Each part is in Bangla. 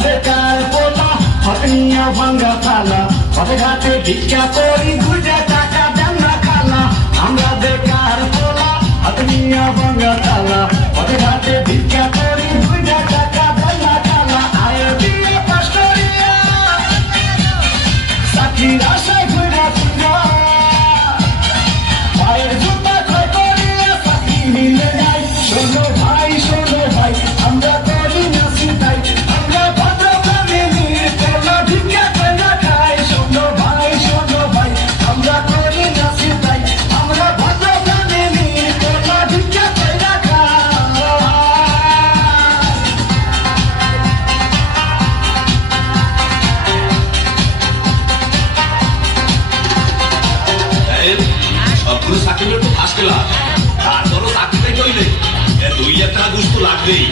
বেকার পোলা হতনিয়া ভাঙ্গা থালা পথে ঘাটে ভিক্ষা করি 2 টাকা দেন না খালা আমরা বেকার পোলা হতনিয়া ভাঙ্গা থালা পথে ঘাটে ভিক্ষা করি 2 টাকা দেন না খালা আয় দিয়ে পাস্টরিয়া চাকরির আশায় ঘুরা ফিরা পায়ের জুতা ক্ষয় করিয়া চাকরি মিলে যায় শোনো ভাই আমরা করি না চিন্তাই আমরা ভদ্র ফ্যামিলির পোলা ভিক্ষা করে খাই শোনো ভাই আমরা করি না চিন্তাই আমরা ভদ্র ফ্যামিলির পোলা ভিক্ষা করে সবগুলো চাকরিগুলো তো ফার্স্ট ক্লাস তারপরও চাকরিটা চললে 2 টাকা ঘুষ তো লাগবেই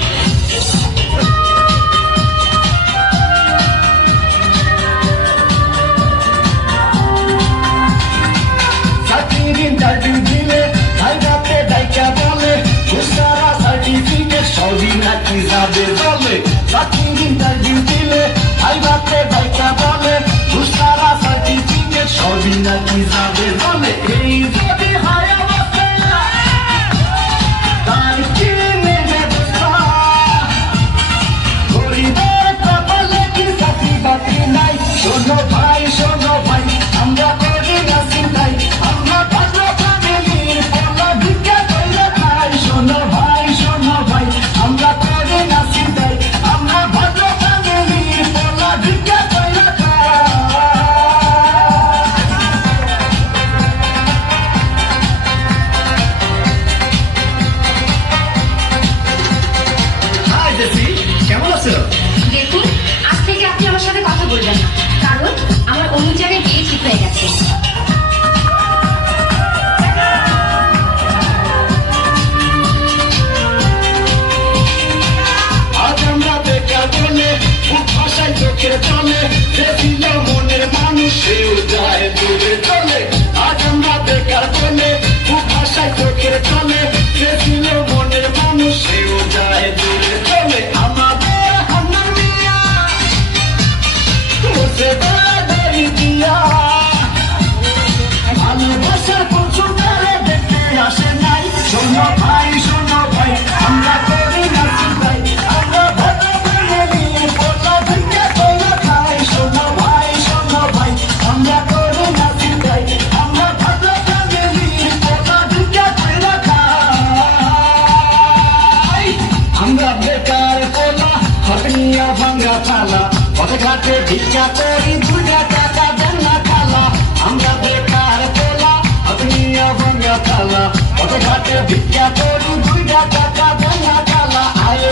চাকরির ইন্টারভিউ দিলে হাইরাতে ডাইকা বলে ঘুষারা সার্টিফিকেট সবই নাকি যাবে বলে চাকরির ইন্টারভিউ দিলে হাইরাতে ডাইকা বলে ঘুষারা সার্টিফিকেট সবই নাকি যাবে বলে এই যদি হয় অবস্থা তার কি নেবে গরিবের কপালে কি চাকরি বাকরি নাই শোনো ভাই আমরা করি না চিন্তাই আমরা ভদ্র ফ্যামিলির পোলা ভিক্ষা করে খাই শোনো ভাই আমরা করি না চিন্তাই আমরা ভদ্র ফ্যামিলির পোলা ভিক্ষা করে খাই জেসি কেমন আছো দেখুন আজ থেকে আপনি আমার সাথে কথা বলবেন না কারণ আমার অন্য জায়গায় বিয়ে ঠিক হয়ে গেছে আজ আমরা বেকার বলে খুব ভাষায় চোখের চলে যে ছিল মনের মানুষ সেও যায় দূরে চলে আজ আমরা বেকার বলে খুব ভাষায় চোখের চলে যে ছিল মনের মানুষ সেও যায় দূরে চলে আমাদের হান্নান মিয়া বসে বাড়ি দিয়া ভালোবাসার পশু তারে দেখতে আসে নাই শোনো ভাই আমরা করি না চিন্তাই আমরা ভদ্র ফ্যামিলির পোলা ভিক্ষা করে খাই শোনো ভাই আমরা করি না চিন্তাই আমরা ভদ্র ফ্যামিলির পোলা ভিক্ষা করে খাই আমরা বেকার পোলা হতনিয়া ভাঙ্গা থালা পথে ঘাটে ভিক্ষা করি 2 টাকা দেন না খালা আমরা বেকার পোলা হতনিয়া ভাঙ্গা থালা পথে ঘাটে ভিক্ষা করি 2 টাকা দেন না খালা আয়